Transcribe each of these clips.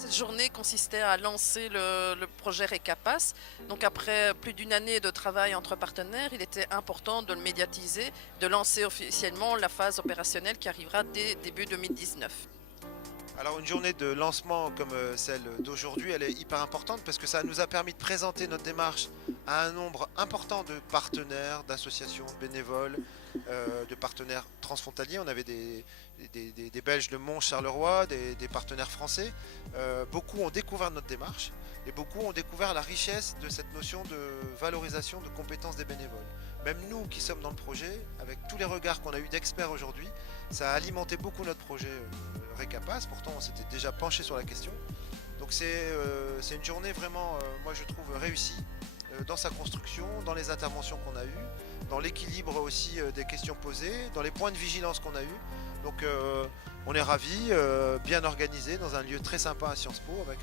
Cette journée consistait à lancer le projet RECAPAS. Donc après plus d'une année de travail entre partenaires, il était important de le médiatiser, de lancer officiellement la phase opérationnelle qui arrivera dès début 2019. Alors une journée de lancement comme celle d'aujourd'hui, elle est hyper importante parce que ça nous a permis de présenter notre démarche à un nombre important de partenaires, d'associations, de bénévoles, de partenaires transfrontaliers. On avait des Belges de Mont-Charleroi, des partenaires français. Beaucoup ont découvert notre démarche et beaucoup ont découvert la richesse de cette notion de valorisation de compétences des bénévoles. Même nous qui sommes dans le projet, avec tous les regards qu'on a eu d'experts aujourd'hui, ça a alimenté beaucoup notre projet Récapace. Pourtant, on s'était déjà penché sur la question. Donc c'est une journée vraiment, moi je trouve, réussie dans sa construction, dans les interventions qu'on a eues, dans l'équilibre aussi des questions posées, dans les points de vigilance qu'on a eus. Donc on est ravis, bien organisé, dans un lieu très sympa à Sciences Po, avec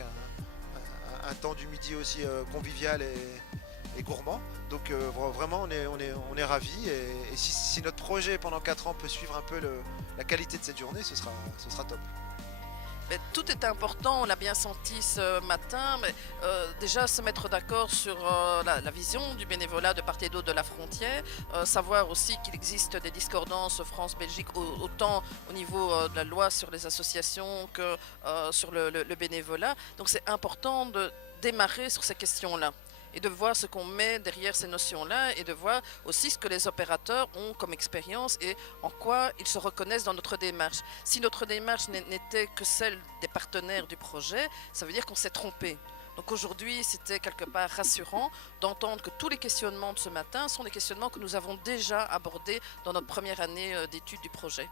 un temps du midi aussi convivial et gourmand. Donc vraiment on est ravis et si notre projet pendant 4 ans peut suivre un peu la qualité de cette journée, ce sera top. Mais tout est important, on l'a bien senti ce matin, mais déjà se mettre d'accord sur la vision du bénévolat de part et d'autre de la frontière, savoir aussi qu'il existe des discordances France-Belgique autant au niveau de la loi sur les associations que sur le bénévolat. Donc c'est important de démarrer sur ces questions-là et de voir ce qu'on met derrière ces notions-là et de voir aussi ce que les opérateurs ont comme expérience et en quoi ils se reconnaissent dans notre démarche. Si notre démarche n'était que celle des partenaires du projet, ça veut dire qu'on s'est trompé. Donc aujourd'hui, c'était quelque part rassurant d'entendre que tous les questionnements de ce matin sont des questionnements que nous avons déjà abordés dans notre première année d'étude du projet.